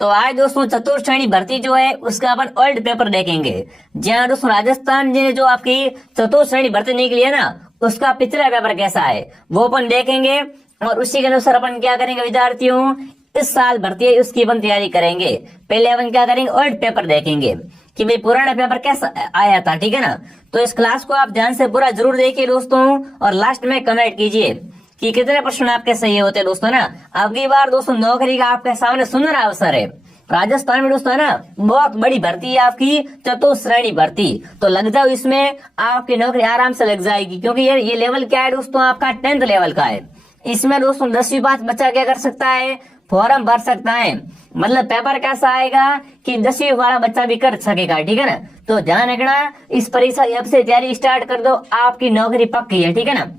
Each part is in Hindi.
तो आज दोस्तों चतुर्थ श्रेणी भर्ती जो है उसका अपन ओल्ड पेपर देखेंगे। जहाँ दोस्तों राजस्थान ने जो आपकी चतुर्थ श्रेणी भर्ती निकली है ना, उसका पिछला पेपर कैसा है वो अपन देखेंगे और उसी के अनुसार अपन क्या करेंगे विद्यार्थियों, इस साल भर्ती है उसकी अपन तैयारी करेंगे। पहले अपन क्या करेंगे, ओल्ड पेपर देखेंगे कि भाई पुराना पेपर कैसा आया था, ठीक है ना। तो इस क्लास को आप ध्यान से पूरा जरूर देखिए दोस्तों, और लास्ट में कमेंट कीजिए कि कितने प्रश्न आपके सही होते हैं दोस्तों ना। अगली बार दोस्तों नौकरी का आपके सामने सुंदर अवसर है। राजस्थान में दोस्तों है ना बहुत बड़ी भर्ती है आपकी चतुर्थ श्रेणी भर्ती, तो लग जाओ इसमें, आपकी नौकरी आराम से लग जाएगी। क्योंकि ये लेवल क्या है दोस्तों, आपका 10th लेवल का है। इसमें दोस्तों 10वीं पास बच्चा क्या कर सकता है, फॉर्म भर सकता है। मतलब पेपर कैसा आएगा कि 10वीं वाला बच्चा भी कर सकेगा, ठीक है ना। तो ध्यान रखना, इस परीक्षा अब से तैयारी स्टार्ट कर दो, आपकी नौकरी पक्की है, ठीक है ना।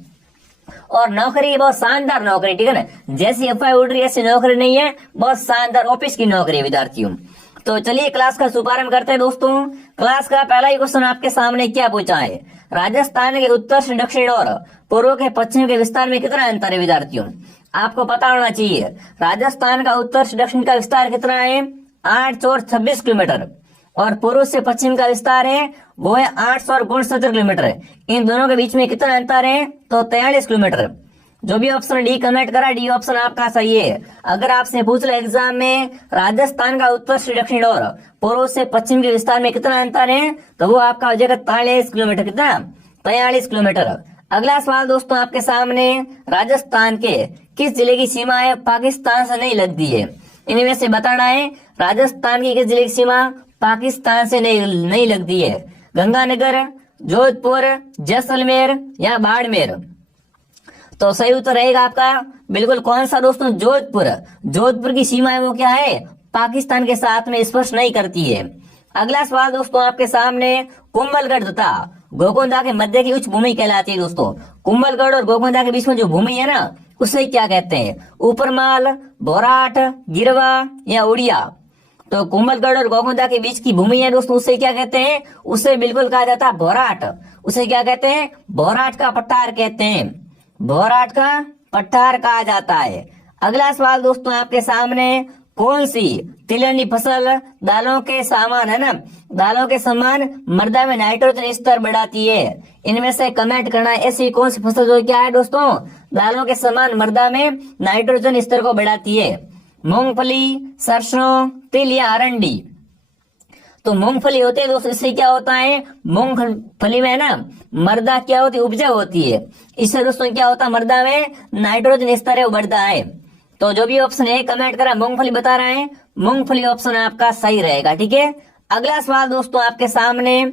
और नौकरी बहुत शानदार नौकरी, ठीक है ना। जैसी अफवाह उड़ रही है ऐसी नौकरी नहीं है, बहुत शानदार ऑफिस की नौकरी है विद्यार्थियों। तो चलिए क्लास का शुभारंभ करते हैं दोस्तों। क्लास का पहला ही क्वेश्चन आपके सामने क्या पूछा है, राजस्थान के उत्तर से दक्षिण और पूर्व के पश्चिम के विस्तार में कितना अंतर है विद्यार्थियों। आपको पता होना चाहिए राजस्थान का उत्तर से दक्षिण का विस्तार कितना है, 826 किलोमीटर, और पूर्व से पश्चिम का विस्तार है वो है 869 किलोमीटर। इन दोनों के बीच में कितना अंतर है, तो 43 किलोमीटर। जो भी ऑप्शन डी कमेंट करा, डी ऑप्शन आपका सही है। अगर आपसे पूछ ले एग्जाम में राजस्थान का उत्तर से दक्षिण और पूर्व से पश्चिम के विस्तार में कितना अंतर है, तो वो आपका हो जाएगा 43 किलोमीटर। कितना, 43 किलोमीटर। अगला सवाल दोस्तों आपके सामने, राजस्थान के किस जिले की सीमा है पाकिस्तान से नहीं लगती है। इनमें से बताना है राजस्थान की किस जिले की सीमा पाकिस्तान से नहीं लगती है। गंगानगर, जोधपुर, जैसलमेर या बाड़मेर। तो सही उत्तर रहेगा आपका बिल्कुल कौन सा दोस्तों, जोधपुर। जोधपुर की सीमा है वो क्या है, पाकिस्तान के साथ में स्पर्श नहीं करती है। अगला सवाल दोस्तों आपके सामने, कुंभलगढ़ तथा गोकोंदा के मध्य की उच्च भूमि कहलाती है दोस्तों। कुंभलगढ़ और गोकोंदा के बीच में जो भूमि है ना, उसे क्या कहते हैं, ऊपरमाल, बोराट, गिरवा या उड़िया। तो कुंभलगढ़ और गोकोंदा के बीच की भूमि है दोस्तों, उसे क्या कहते हैं, उसे बिल्कुल कहा जाता है बोराट। उसे क्या कहते हैं, बोराट का पठार कहते हैं, बोराट का पठार कहा जाता है। अगला सवाल दोस्तों आपके सामने, कौन सी तिलहनी फसल दालों के समान है ना, दालों के समान मृदा में नाइट्रोजन स्तर बढ़ाती है। इनमें से कमेंट करना है ऐसी कौन सी फसल जो क्या है दोस्तों, दालों के समान मृदा में नाइट्रोजन स्तर को बढ़ाती है। मूंगफली, सरसों, तिल या अरंडी। तो मूंगफली होते हैं दोस्तों, इससे क्या होता है, मूंगफली में ना मृदा क्या होती है, उपजाऊ होती है। इससे दोस्तों क्या होता है, मृदा में नाइट्रोजन स्तर है वो बढ़ता है। तो जो भी ऑप्शन है कमेंट करा, मूंगफली बता रहे हैं, मूंगफली ऑप्शन आपका सही रहेगा, ठीक है। अगला सवाल दोस्तों आपके सामने,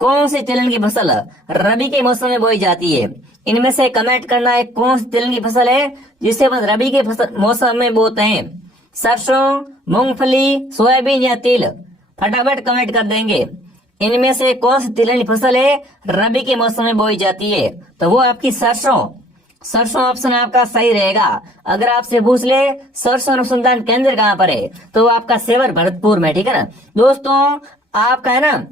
कौन सी तिलहन की फसल रबी के मौसम में बोई जाती है। इनमें से कमेंट करना है कौन सी तिलहन की फसल है जिसे हम रबी के मौसम में बोते हैं। सरसों, मूंगफली, सोयाबीन या तिल। फटाफट कमेंट कर देंगे। इनमें से कौन सी तिलहन फसल है रबी के मौसम में बोई जाती है, तो वो आपकी सरसों। सरसों ऑप्शन आपका सही रहेगा। अगर आपसे पूछ ले सरसों अनुसंधान केंद्र कहाँ पर है, तो वो आपका सेवर भरतपुर में, ठीक है ना। दोस्तों आपका है ना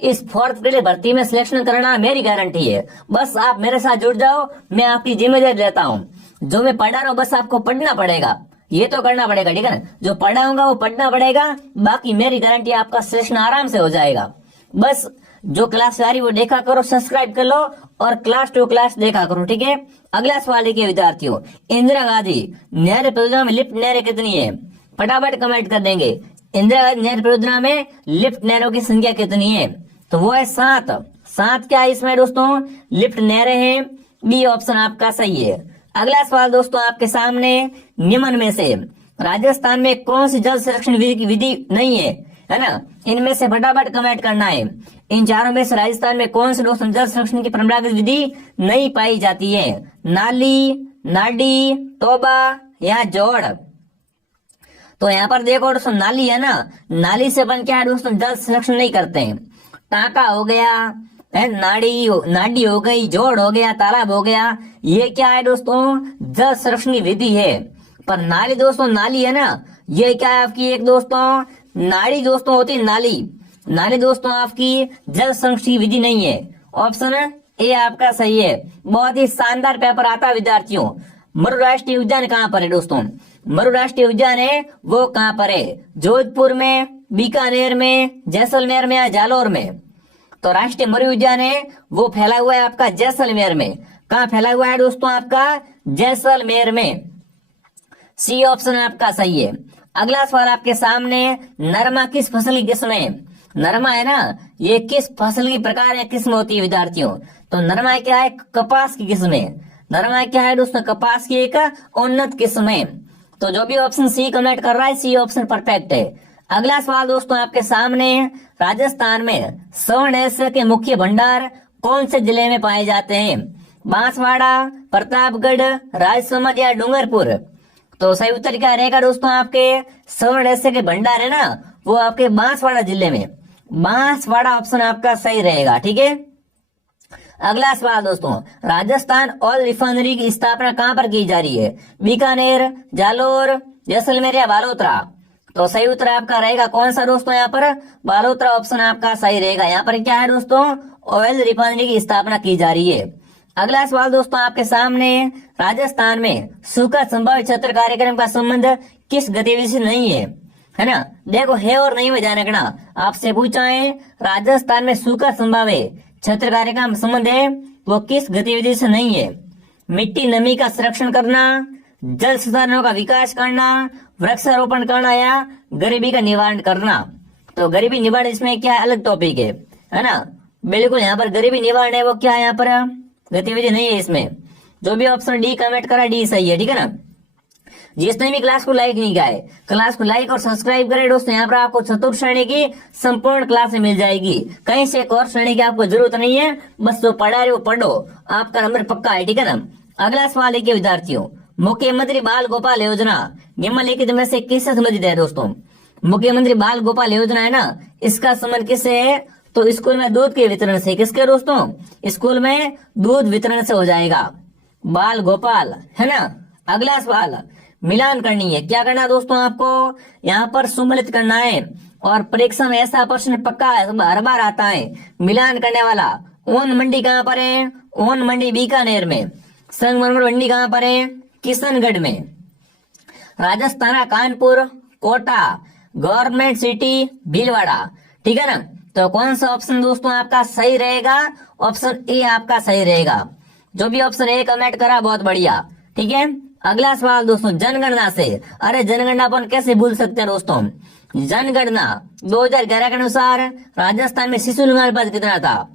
इस 4th ग्रेड भर्ती में सिलेक्शन करना मेरी गारंटी है। बस आप मेरे साथ जुड़ जाओ, मैं आपकी जिम्मेदारी लेता हूँ। जो मैं पढ़ा रहा हूँ बस आपको पढ़ना पड़ेगा, ये तो करना पड़ेगा, ठीक है ना। जो पढ़ा होगा वो पढ़ना पड़ेगा, बाकी मेरी गारंटी आपका सिलेक्शन आराम से हो जाएगा। बस जो क्लास आ रही वो देखा करो, सब्सक्राइब कर लो और क्लास 2 क्लास देखा करो, ठीक है। अगला सवाल देखिए विद्यार्थियों, इंदिरा गांधी नहर परियोजना में लिफ्ट नहरें कितनी है। फटाफट कमेंट कर देंगे, इंदिरा गांधी नहर परियोजना में लिफ्ट नहरों की संख्या कितनी है, तो वो है 7। 7 क्या है इसमें दोस्तों, लिफ्ट नहरें हैं। बी ऑप्शन आपका सही है। अगला सवाल दोस्तों आपके सामने, निम्न में से राजस्थान में कौन सी जल संरक्षण विधि नहीं है ना। इनमें से फटाफट कमेंट करना है। इन चारों में से राजस्थान में कौन से दोस्तों जल संरक्षण की परंपरागत विधि नहीं पाई जाती है, नाली, नाडी, तोबा या जोड़। तो यहाँ पर देखो दोस्तों नाली है ना, नाली से अपन क्या है दोस्तों जल संरक्षण नहीं करते हैं। टाका हो गया, नाडी हो गई, जोड़ हो गया, तालाब हो गया, ये क्या है दोस्तों जल संरक्षण की विधि है। पर नाली दोस्तों, नाली है ना, ये क्या है आपकी एक दोस्तों नाड़ी दोस्तों होती है नाली। नाली दोस्तों आपकी जल संरक्षण की विधि नहीं है। ऑप्शन ए आपका सही है। बहुत ही शानदार पेपर आता है विद्यार्थियों। मरु राष्ट्रीय उद्यान कहाँ पर है दोस्तों, मरु राष्ट्रीय उद्यान है वो कहाँ पर है? जोधपुर में, बीकानेर में, जैसलमेर में या जालौर में? तो राष्ट्रीय मरु उद्यान है वो फैला हुआ है आपका जैसलमेर में। कहाँ फैला हुआ है दोस्तों? आपका जैसलमेर में। सी ऑप्शन आपका सही है। अगला सवाल आपके सामने, नरमा किस फसल की किस्म है? नरमा है ना, ये किस फसल की प्रकार या किस्म होती है विद्यार्थियों? तो नरमा क्या है? कपास की किस्म है। नरमा क्या है दोस्तों? कपास की एक उन्नत किस्म है। तो जो भी ऑप्शन सी कमेंट कर रहा है, सी ऑप्शन परफेक्ट है। अगला सवाल दोस्तों आपके सामने, राजस्थान में स्वर्ण एसिया के मुख्य भंडार कौन से जिले में पाए जाते हैं? बांसवाड़ा, प्रतापगढ़, राजसमंद या डूंगरपुर? तो सही उत्तर क्या रहेगा दोस्तों? आपके स्वर्ण एसिया के भंडार है ना, वो आपके बांसवाड़ा जिले में। बांसवाड़ा ऑप्शन आपका सही रहेगा। ठीक है। अगला सवाल दोस्तों, राजस्थान ऑयल रिफाइनरी की स्थापना कहां पर की जा रही है? बीकानेर, जालोर, जैसलमेर या बालोतरा? तो सही उत्तर आपका रहेगा कौन सा दोस्तों? यहाँ पर बालोतरा ऑप्शन आपका सही रहेगा। यहाँ पर क्या है दोस्तों? ऑयल रिफाइनरी की स्थापना की जा रही है। अगला सवाल दोस्तों आपके सामने, राजस्थान में सूखा संभावित क्षेत्र कार्यक्रम का संबंध किस गतिविधि से नहीं है ना? देखो, है और नहीं में ध्यान रखना। आपसे पूछा है राजस्थान में सूखा संभावित क्षेत्र कार्यक्रम संबंध है वो किस गतिविधि से नहीं है? मिट्टी नमी का संरक्षण करना, जल संसाधनों का विकास करना, वृक्षारोपण करना या गरीबी का निवारण करना? तो गरीबी निवारण इसमें क्या है? अलग टॉपिक है ना। बिल्कुल, यहाँ पर गरीबी निवारण है वो क्या है? यहाँ पर गतिविधि नहीं है इसमें। जो भी ऑप्शन डी कमेंट करा, डी सही है। ठीक है ना। जिसने भी क्लास को लाइक नहीं किया है, क्लास को लाइक और सब्सक्राइब करें दोस्तों। यहाँ पर आपको चतुर्थ श्रेणी की संपूर्ण क्लास मिल जाएगी। कहीं से एक और श्रेणी की आपको जरूरत नहीं है, बस जो पढ़ा रहे वो पढ़ो, आपका नंबर पक्का है। ठीक है ना। अगला सवाल है कि विद्यार्थियों, मुख्यमंत्री बाल गोपाल योजना निम्नलिखित में से किससे संबंधित है? दोस्तों, मुख्यमंत्री बाल गोपाल योजना है ना, इसका संबंध किससे है? तो स्कूल में दूध के वितरण से। किसके दोस्तों? स्कूल में दूध वितरण से हो जाएगा। बाल गोपाल है ना। अगला सवाल, मिलान करनी है। क्या करना है दोस्तों? आपको यहाँ पर सम्मिलित करना है और परीक्षा में ऐसा प्रश्न पक्का है, हर बार आता है मिलान करने वाला। ऊन मंडी कहाँ पर है? ऊन मंडी बीकानेर में। संगमरमर मंडी कहाँ पर है? किशनगढ़ में। Rajasthan Kanpur, Kota, government city Bhilwara. ठीक है ना। तो कौन सा ऑप्शन दोस्तों आपका सही रहेगा? ऑप्शन ए आपका सही रहेगा। जो भी ऑप्शन ए कमेंट करा बहुत बढ़िया। ठीक है। अगला सवाल दोस्तों, जनगणना से। अरे जनगणना अपन कैसे भूल सकते हैं दोस्तों? जनगणना 2011 के अनुसार राजस्थान में शिशु लिंगानुपात कितना था?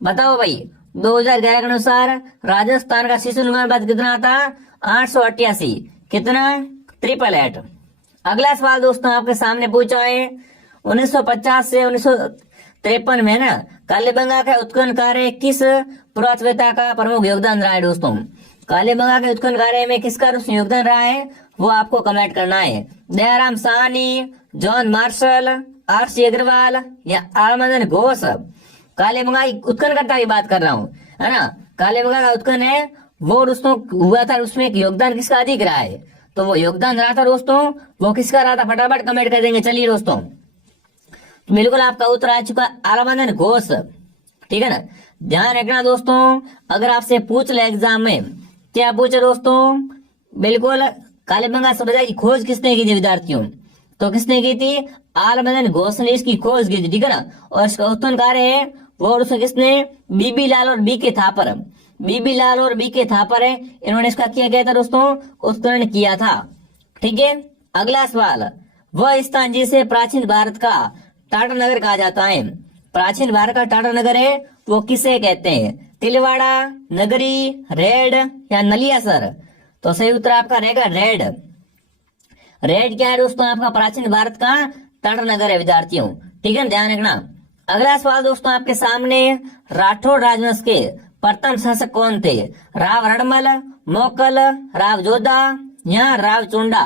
बताओ भाई। 2011 के अनुसार राजस्थान का शिशु लिंगानुपात कितना था? 888। कितना? 888। अगला सवाल दोस्तों आपके सामने पूछा है, 1950 से 1953 में ना कालीबंगा का उत्खनन कार्य किस पुरातत्ववेत्ता का प्रमुख योगदान रहा है? दोस्तों, कालीबंगा के उत्खनन कार्य में किसका योगदान रहा है वो आपको कमेंट करना है। Dayaram Sahni, John Marshall, R C. Agrawal या आलमदन घोष? कालीबंगा उत्खनन करता की बात कर रहा हूँ, है ना। कालीबंगा का उत्खनन है वो दोस्तों हुआ था, उसमें योगदान किसका अधिक रहा है? तो वो योगदान रहा था दोस्तों, वो किसका रहा था? फटाफट कमेंट कर देंगे। चलिए दोस्तों, बिल्कुल आपका उत्तर आ चुका, आलमदन घोष। ठीक है ना। ध्यान रखना दोस्तों, अगर आपसे पूछ ले एग्जाम में, क्या पूछे दोस्तों? बिल्कुल, कालीबंगा सभ्यता की खोज किसने की थी विद्यार्थियों? तो किसने की थी? आलमदन घोष ने इसकी खोज की थी। ठीक है ना। और इसका उत्खनन कार्य है वो उसने किसने? बीबी लाल और बी.के. थापर। बीबी लाल और बी.के. थापर है, इन्होंने इसका किया गया था दोस्तों, उत्खनन किया था। ठीक है। अगला सवाल, वह स्थान जिसे प्राचीन भारत का टाटा नगर कहा जाता है। प्राचीन भारत का टाटा नगर है वो किसे कहते हैं? तिलवाड़ा, नगरी, रेड या नलियासर? तो सही उत्तर आपका रहेगा रेड। रेड क्या है दोस्तों? आपका प्राचीन भारत का टाटा नगर है विद्यार्थियों। ठीक है, ध्यान रखना। अगला सवाल दोस्तों आपके सामने, राठौड़ राजवंश के प्रथम शासक कौन थे? राव रणमल, मोकल, राव जोधा या राव चुंडा?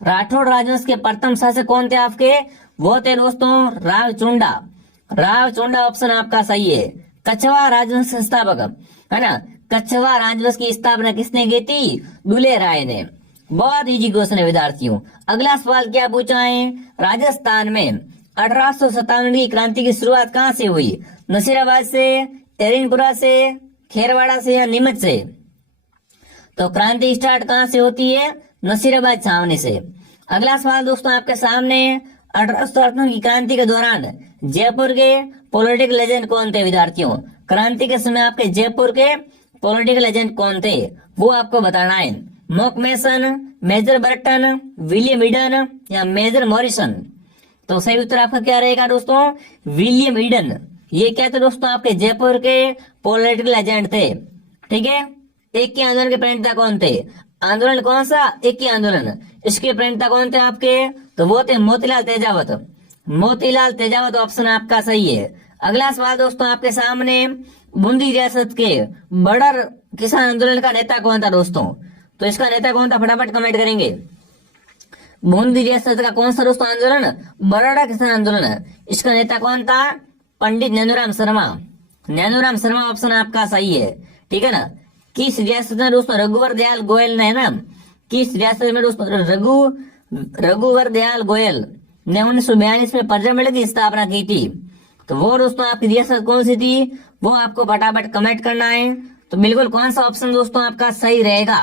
राठौड़ राजवंश के प्रथम शासक कौन थे आपके? वो थे दोस्तों राव चुंडा। राव चुंडा ऑप्शन आपका सही है। कछवा राजवंश संस्थापक है ना। कछवा राजवंश की स्थापना किसने की थी? दुले राय ने। बहुत इजी क्वेश्चन है विद्यार्थियों। अगला सवाल क्या पूछा है? राजस्थान में 1857 की क्रांति की शुरुआत कहाँ से हुई? नसीराबाद से, एरिनपुरा से, खेरवाड़ा से या नीमच से? तो क्रांति स्टार्ट कहाँ से होती है? नसीराबाद छावनी से। अगला सवाल दोस्तों आपके सामने, 1858 की क्रांति के दौरान जयपुर के पॉलिटिकल एजेंट कौन थे विद्यार्थियों? क्रांति के समय आपके जयपुर के पॉलिटिकल एजेंट कौन थे वो आपको बताना है। मॉकमेसन, मेजर बर्टन, विलियम ईडन या मेजर मॉरिसन? तो सही उत्तर आपका क्या रहेगा दोस्तों? William Eden. ये क्या थे दोस्तों? आपके जयपुर के पॉलिटिकल एजेंट थे। ठीक है। एक के आंदोलन के प्रणेता कौन थे? आंदोलन कौन सा? एक ही आंदोलन। इसके प्रणेता कौन थे आपके? तो वो थे मोतीलाल तेजावत। मोतीलाल तेजावत ऑप्शन आपका सही है। अगला सवाल दोस्तों आपके सामने, बूंदी रियासत के बड़र किसान आंदोलन का नेता कौन था दोस्तों? तो इसका नेता कौन था फटाफट कमेंट करेंगे। बूंदी रियासत का कौन सा दोस्तों आंदोलन? बड़ौदा किसान आंदोलन। इसका नेता कौन था? पंडित नैनूराम शर्मा। नैनूराम शर्मा ऑप्शन आपका सही है। ठीक है ना। किस रियासत में दोस्तों? रघुवर दयाल गोयल ने, है ना, किस रियासत में दोस्तों? रघुवर दयाल गोयल ने 1942 में प्रजामंडल की स्थापना की थी। तो वो दोस्तों आपकी रियासत कौन सी थी वो आपको फटाफट कमेंट करना है। तो बिल्कुल कौन सा ऑप्शन दोस्तों आपका सही रहेगा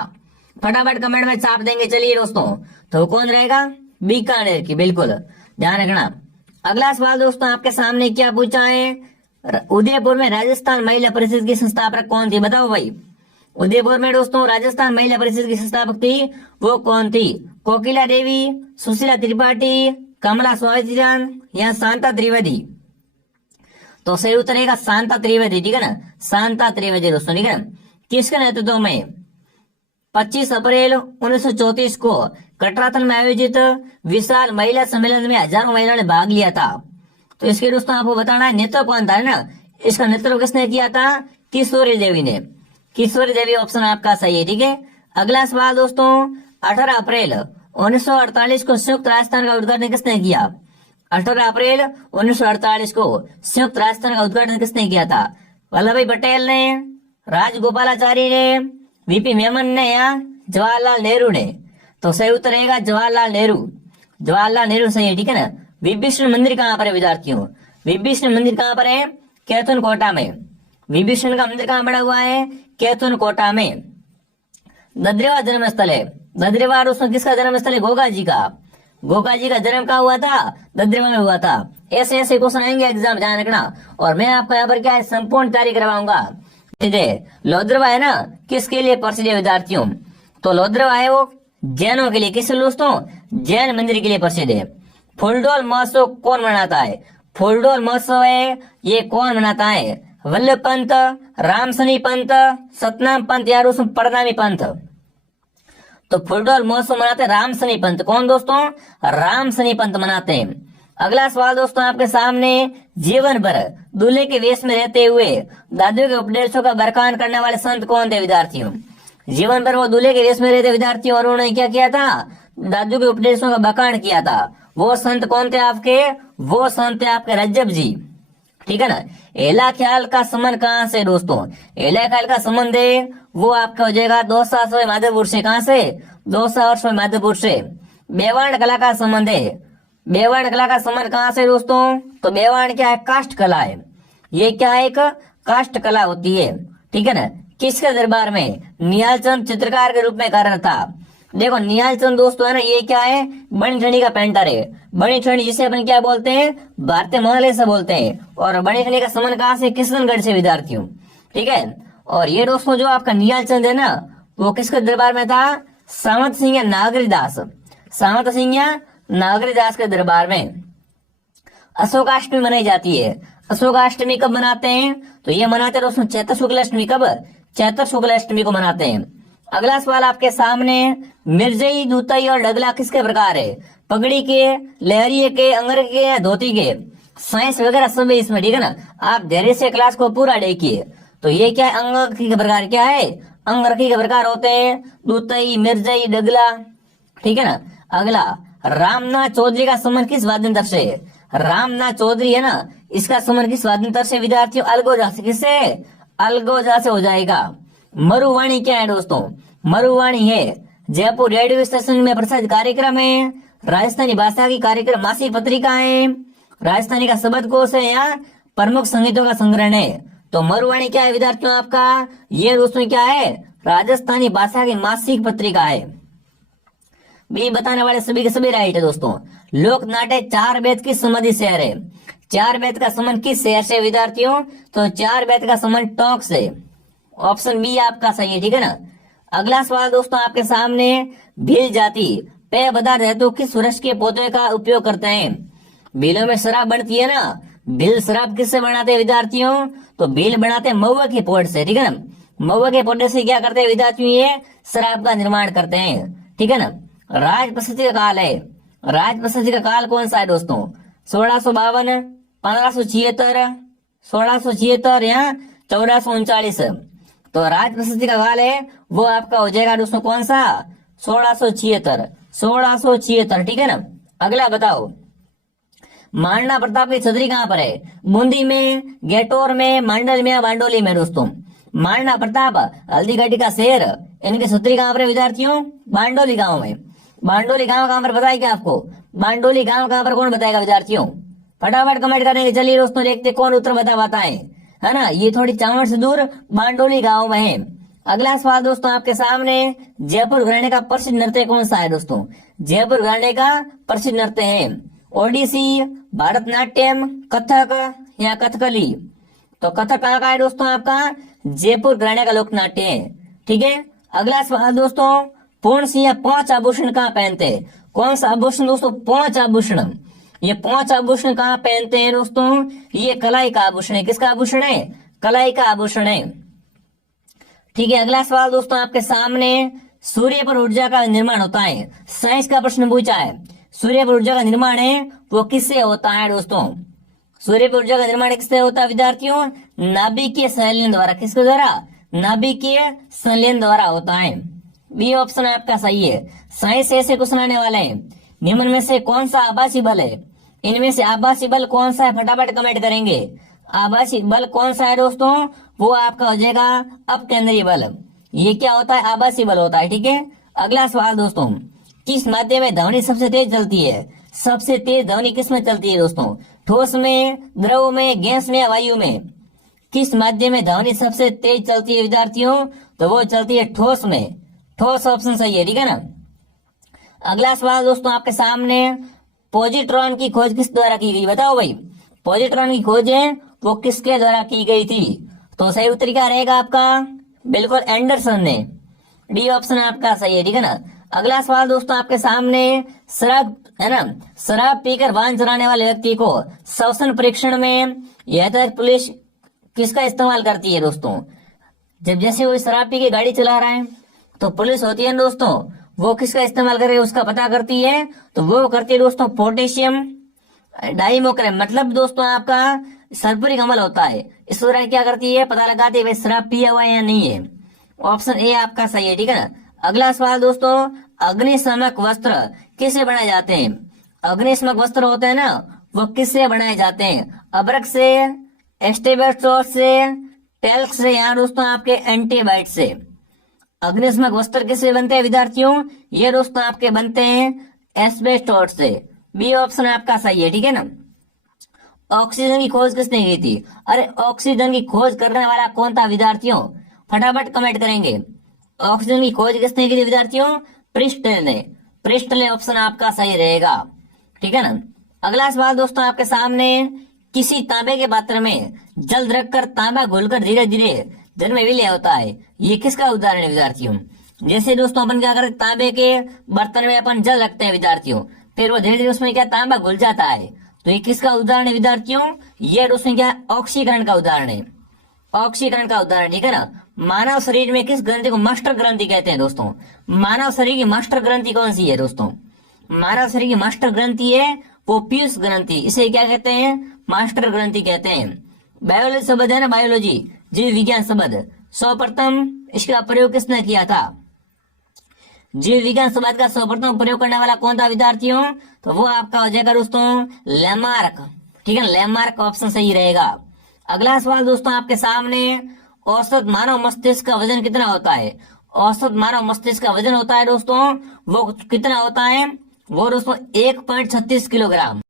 फटाफट कमेंट में छाप देंगे। चलिए दोस्तों, तो कौन रहेगा? बीकानेर की, बिल्कुल ध्यान रखना। अगला सवाल दोस्तों आपके सामने क्या पूछा है? उदयपुर में राजस्थान महिला परिषद की संस्थापक कौन थी? बताओ भाई। उदयपुर में दोस्तों राजस्थान महिला परिषद की संस्थापक थी वो कौन थी? कोकिला देवी, सुशीला त्रिपाठी, कमला स्वातिजान या शांता त्रिवेदी? तो सही उत्तर रहेगा शांता त्रिवेदी। ठीक है ना, शांता त्रिवेदी दोस्तों। ठीक है। किसके नेतृत्व में 25 अप्रैल 1934 को कटराथल में आयोजित विशाल महिला सम्मेलन में हजारों महिलाओं ने भाग लिया था? तो इसके दोस्तों आपको बताना है नेतृत्व कौन था, है ना। इसका नेतृत्व किसने किया था? किशोरी देवी ने। किशोरी देवी ऑप्शन आपका सही है। ठीक है। अगला सवाल दोस्तों, 18 अप्रैल 1948 को संयुक्त राजस्थान का उद्घाटन किसने किया? 18 अप्रैल 1948 को संयुक्त राजस्थान का उद्घाटन किसने किया था? वल्लभ भाई पटेल ने, राजगोपालाचारी ने, वीपी मेमन ने या जवाहरलाल नेहरू ने? तो सही उत्तर रहेगा जवाहरलाल नेहरू। जवाहरलाल नेहरू सही है। ठीक है ना। विभीषण मंदिर कहाँ पर है विद्यार्थियों? विभीषण मंदिर कहाँ पर है? कैथन कोटा में। विभीषण का मंदिर कहाँ बना हुआ है? कैथन कोटा में। ददरेवा जन्म स्थल है। ददरेवा दोस्तों किसका जन्म स्थल है? गोगा जी का। गोगा जी का जन्म कहाँ हुआ था? ददरेवा में हुआ था। ऐसे ऐसे क्वेश्चन आएंगे एग्जाम, ध्यान रखना। और मैं आपको यहाँ पर क्या है संपूर्ण तैयारी करवाऊंगा। लोद्रवा है ना, किसके लिए प्रसिद्ध है विद्यार्थियों? तो लोद्रवा है वो जैनों के लिए। किस दोस्तों? जैन मंदिर के लिए प्रसिद्ध है। फूलडोल महोत्सव कौन मनाता है? फूलडोल महोत्सव है ये कौन मनाता है? वल्लभ पंत, रामसनी पंत, सतनाम पंत या परनामी पंत? तो फूलडोल महोत्सव मनाते हैं रामसनी पंत। कौन दोस्तों? रामसनी पंत मनाते हैं। अगला सवाल दोस्तों आपके सामने, जीवन भर दूल्हे के वेश में रहते हुए दादू के उपदेशों का बरकरार करने वाले संत कौन थे विद्यार्थियों? जीवन भर वो दूल्हे के वेश में रहते विद्यार्थियों और उन्होंने क्या किया था? दादू के उपदेशों का बरकरार किया था। वो संत कौन थे आपके? वो संत थे आपके रज्जब जी। ठीक है ना। एला ख्याल का संबंध कहाँ से दोस्तों? एला ख्याल का संबंध है वो आपका हो जाएगा दौसा सवाई माधोपुर से। कहाँ से? दौसा और सवाई माधोपुर से। बेवाण कला का संबंध है। बेवाण कला का संबंध कहाँ से दोस्तों? तो बेवाण क्या है? काष्ठ कला है। ये क्या है? एक काष्ठ कला होती है। ठीक है ना। किसके दरबार में? निहाल चंद चित्रकार के रूप में कार्यरत था। देखो निहाल चंद दोस्तों है ना, ये क्या है? बनी ठंडी का पेंटर है। बनी ठंडी जिसे अपन क्या बोलते हैं? भारतीय महालय से बोलते हैं। और बनी ठंडी का संबंध कहाँ से? किशनगढ़ से विद्यार्थियों। ठीक है। और ये दोस्तों जो आपका निहाल चंद है ना, वो किसके दरबार में था? सामंत सिंह या नागरीदास। सामंत सिंह या नागरीदास के दरबार में अशोकाष्टमी मनाई जाती है। अशोकाष्टमी कब मनाते हैं? तो ये मनाते हैं दोस्तों चैत्र शुक्ल अष्टमी। कब? चैत्र शुक्ल अष्टमी को मनाते हैं। अगला सवाल आपके सामने, मिर्जई, दूतई और डगला किसके प्रकार है? पगड़ी के, लहरिये के, अंगरखी के या धोती के? साइंस वगैरह सब है इसमें। ठीक है ना। आप धैर्य से क्लास को पूरा देखिए। तो ये क्या है? अंगरखी के प्रकार क्या है? अंगरखी के प्रकार होते हैं दूतई, मिर्जई, डगला। ठीक है ना। अगला, रामनाथ चौधरी का संबंध किस वाद्यंत्र से है? रामनाथ चौधरी है ना, इसका संबंध किस वाद्यंत्र से विद्यार्थियों? अलगोजा से। किससे? अलगोजा से हो जाएगा। मरुवाणी क्या है दोस्तों? मरुवाणी है जयपुर रेडियो स्टेशन में प्रसारित कार्यक्रम है। राजस्थानी भाषा की कार्यक्रम मासिक पत्रिका है। राजस्थानी का शब्दकोश है या प्रमुख संगीतों का संग्रहण है। तो मरुवाणी क्या है विद्यार्थियों आपका? ये दोस्तों क्या है? राजस्थानी भाषा की मासिक पत्रिका है। बी बताने वाले सभी के सभी राइट है दोस्तों। लोक नाट्य चार वेद की समाधि शहर है। चार वेद का संबंध किस शहर से विद्यार्थियों? तो चार वेद का संबंध टोंक से। ऑप्शन बी आपका सही है, ठीक है ना। अगला सवाल दोस्तों आपके सामने, भील जाति पेय पदार्थ हेतु किस वृक्ष के पौधे का उपयोग करते हैं? भीलों में शराब बनती है ना, भील शराब किससे बनाते हैं विद्यार्थियों? तो भील बनाते हैं महुआ के पौधे से, ठीक है ना। महुआ के पौधे से क्या करते हैं विद्यार्थियों? ये शराब का निर्माण करते हैं, ठीक है ना। राज प्रसिद्धि का काल है, राज प्रसिद्धि का काल कौन सा है दोस्तों? 1652, 1576, 1676 या 1439। तो राज प्रसिद्धि का काल है वो आपका हो जाएगा दोस्तों कौन सा? 1676, 1676, ठीक है ना। अगला बताओ, महाराणा प्रताप की छतरी कहाँ पर है? बूंदी में, गेटोर में, मंडल में या बांडोली में दोस्तों? महाराणा प्रताप हल्दीघाटी का शेर, इनकी छतरी कहाँ पर है विद्यार्थियों? बांडोली गांव में। बांडोली गांव कहाँ पर बताया क्या आपको? बांडोली गांव कहाँ पर कौन बताएगा विद्यार्थियों? फटाफट कमेंट करेंगे। चलिए दोस्तों देखते कौन उत्तर बता पाता है ना। ये थोड़ी चावड़ से दूर बांडोली गांव में है। अगला सवाल दोस्तों आपके सामने, जयपुर घराने का प्रसिद्ध नृत्य कौन सा है दोस्तों? जयपुर घराने का प्रसिद्ध नृत्य है ओडिसी, भारतनाट्यम, कथक या कथकली? तो कथक कहाँ का है दोस्तों? आपका जयपुर घराने का लोक नाट्य है, ठीक है। अगला सवाल दोस्तों, पूर्ण सिंह 5 आभूषण कहाँ पहनते हैं? कौन सा आभूषण दोस्तों? 5 आभूषण। ये 5 आभूषण कहाँ पहनते हैं दोस्तों? ये कलाई का आभूषण है। किसका आभूषण है? कलाई का आभूषण है, ठीक है। अगला सवाल दोस्तों आपके सामने, सूर्य पर ऊर्जा का निर्माण होता है। साइंस का प्रश्न पूछा है, सूर्य पर ऊर्जा का निर्माण है वो किससे होता है दोस्तों? सूर्य पर ऊर्जा का निर्माण किससे होता है विद्यार्थियों? नाभिकीय संलयन द्वारा। किसके द्वारा? नाभिकीय संलयन द्वारा होता है। बी ऑप्शन आपका सही है। साइंस से ऐसे क्वेश्चन आने वाले हैं, निम्न में से कौन सा आभासी बल है? इनमें से आभासी बल कौन सा है? फटाफट कमेंट करेंगे। आभासी बल कौन सा है दोस्तों? वो आपका हो जाएगा अपकेंद्रीय बल। ये क्या होता है? आभासी बल होता है, ठीक है। अगला सवाल दोस्तों, किस माध्यम में ध्वनि सबसे तेज चलती है? सबसे तेज ध्वनि किस में चलती है दोस्तों? ठोस में, द्रव में, गैस में या वायु में? किस माध्यम में ध्वनि सबसे तेज चलती है विद्यार्थियों? तो वो चलती है ठोस में। ठोस ऑप्शन सही है, ठीक है ना। अगला सवाल दोस्तों आपके सामने, पॉजिट्रॉन की खोज किस द्वारा की गई? बताओ भाई, पॉजिट्रॉन की खोज है वो किसके द्वारा की गई थी? तो सही उत्तर क्या रहेगा आपका? बिल्कुल एंडरसन ने। डी ऑप्शन आपका सही है, ठीक है ना। अगला सवाल दोस्तों आपके सामने, शराब है ना, शराब पीकर वाहन चलाने वाले व्यक्ति को श्वसन परीक्षण में यातायात पुलिस किसका इस्तेमाल करती है दोस्तों? जब जैसे वो शराब पी के गाड़ी चला रहा है तो पुलिस होती है दोस्तों, वो किसका इस्तेमाल करे उसका पता करती है? तो वो करती है दोस्तों पोटेशियम डाइमोक्रेम। मतलब दोस्तों आपका सल्फ्यूरिक अम्ल होता है, इस दौरान क्या करती है? पता लगाती है भाई शराब पिया हुआ है या नहीं है। ऑप्शन ए आपका सही है, ठीक है ना। अगला सवाल दोस्तों, अग्निशमक वस्त्र किससे बनाए जाते हैं? अग्निशमक वस्त्र होते हैं ना, वो किससे बनाए जाते हैं? अब्रक से, एस्टेबेस्टोस से, टेल्क से या दोस्तों आपके एंटीबाइट से? अग्निशमक वस्त्र किससे बनते हैं विद्यार्थियों? ये दोस्तों आपके बनते हैं एस्बेस्टोस से। बी ऑप्शन आपका सही है, ठीक है ना। ऑक्सीजन की खोज किसने की थी? अरे ऑक्सीजन की खोज करने वाला कौन था विद्यार्थियों? फटाफट कमेंट करेंगे। ऑक्सीजन की खोज किसने की थी विद्यार्थियों? प्रिस्टल ने। प्रिस्टल ऑप्शन आपका सही रहेगा, ठीक है ना। अगला सवाल दोस्तों आपके सामने, किसी तांबे के पात्र में जल रखकर तांबा घोलकर धीरे धीरे जल में विलय होता है, ये किसका उदाहरण है विद्यार्थियों? जैसे दोस्तों अपन क्या करते, तांबे के बर्तन में अपन जल रखते हैं विद्यार्थियों, फिर वो धीरे धीरे उसमें क्या तांबा घुल जाता है, तो ये किसका उदाहरण है विद्यार्थियों? ये उसमें क्या ऑक्सीकरण का उदाहरण है, ऑक्सीकरण का उदाहरण, ठीक है ना। मानव शरीर में किस ग्रंथि को मास्टर ग्रंथि कहते हैं दोस्तों? मानव शरीर की मास्टर ग्रंथि कौन सी है दोस्तों? मानव शरीर की मास्टर ग्रंथि है वो पीयूष ग्रंथि, इसे क्या कहते हैं? मास्टर ग्रंथि कहते हैं। बायोलॉजी शब्द है ना, बायोलॉजी जीव विज्ञान शब्द, सर्वप्रथम इसका प्रयोग किसने किया था? जीव विज्ञान शब्द का सर्वप्रथम प्रयोग करने वाला कौन था विद्यार्थियों? तो वो आपका हो जाएगा दोस्तों लैमार्क, ठीक है, लैमार्क ऑप्शन सही रहेगा। अगला सवाल दोस्तों आपके सामने, औसत मानव मस्तिष्क का वजन कितना होता है? औसत मानव मस्तिष्क का वजन होता है दोस्तों, वो कितना होता है? वो दोस्तों 1.36 किलोग्राम।